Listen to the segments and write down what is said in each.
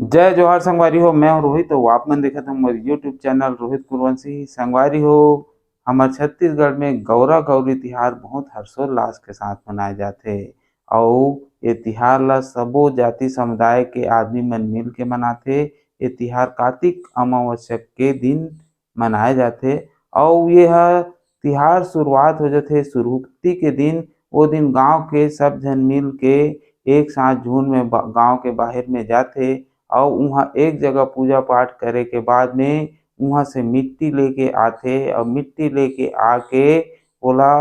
जय जोहार संगवारी हो। मैं हूं रोहित। तो आप मन देखत हमारे यूट्यूब चैनल रोहित कुरवंशी। संगवारी हो, हमारे छत्तीसगढ़ में गौरा गौरी तिहार बहुत हर्षोल्लास के साथ मनाए जाते और ये तिहार ला सबो जाति समुदाय के आदमी मन मिल के मनाते। ये तिहार कार्तिक अमावस्या के दिन मनाए जाते और यह तिहार शुरुआत हो जाते सुरुक्ति के दिन। वो दिन गांव के सब जन मिल के एक साथ झुंड में गांव के बाहर में जाते और वहाँ एक जगह पूजा पाठ करे के बाद में वहाँ से मिट्टी लेके आथे और मिट्टी लेके आके ओला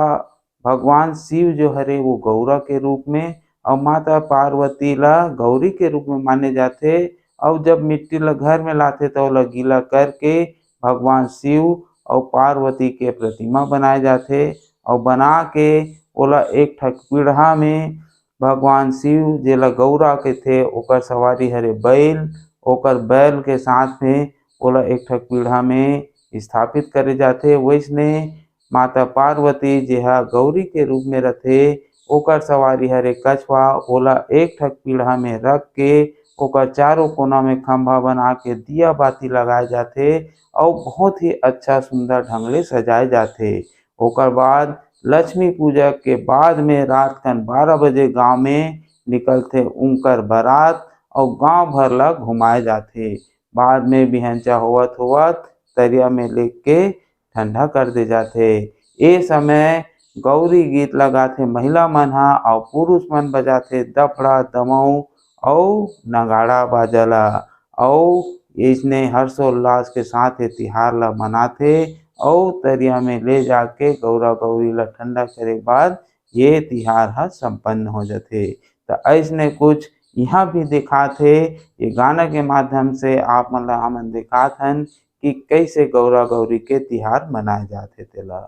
भगवान शिव जो हरे वो गौरा के रूप में और माता पार्वती ला गौरी के रूप में माने जाते। और जब मिट्टी ला घर में लाते तो ओला गीला करके भगवान शिव और पार्वती के प्रतिमा बनाए जाते और बना के ओला एक ठक पीढ़ा में भगवान शिव जेला गौरा के थे ओकर सवारी हरे बैल, ओकर बैल के साथ में ओला एक ठक पीढ़ा में स्थापित करे जाते। वैसने माता पार्वती जेहा गौरी के रूप में रथे ओकर सवारी हरे कछवा, ओला एक ठक पीढ़ा में रख के ओकर चारों कोना में खंभा बना के दिया बाती लगाए जाते और बहुत ही अच्छा सुंदर ढंग ले सजाए जाते। ओकर बाद लक्ष्मी पूजा के बाद में रात कन 12 बजे गांव में निकलते उनकर बारात और गांव भर ला घुमाए जाते। बाद में बिहंचा होवत होवत तरिया में लेके ठंडा कर दे जाते। ए समय गौरी गीत लगाथे महिला मन हा और पुरुष मन बजाथे दफड़ा दमऊ और नगाड़ा बाजला और इसने हर्षोल्लास के साथ ये तिहार ला मनाथे और तरिया में ले जाके गौरा गौरी ला ठंडा करे बाद ये तिहार हा संपन्न हो जाथे। तो ऐसने कुछ यहाँ भी दिखाथे ये गाना के माध्यम से आप मन ला हमन दिखाथन कि कैसे गौरा गौरी के तिहार मनाए जाथे तेला।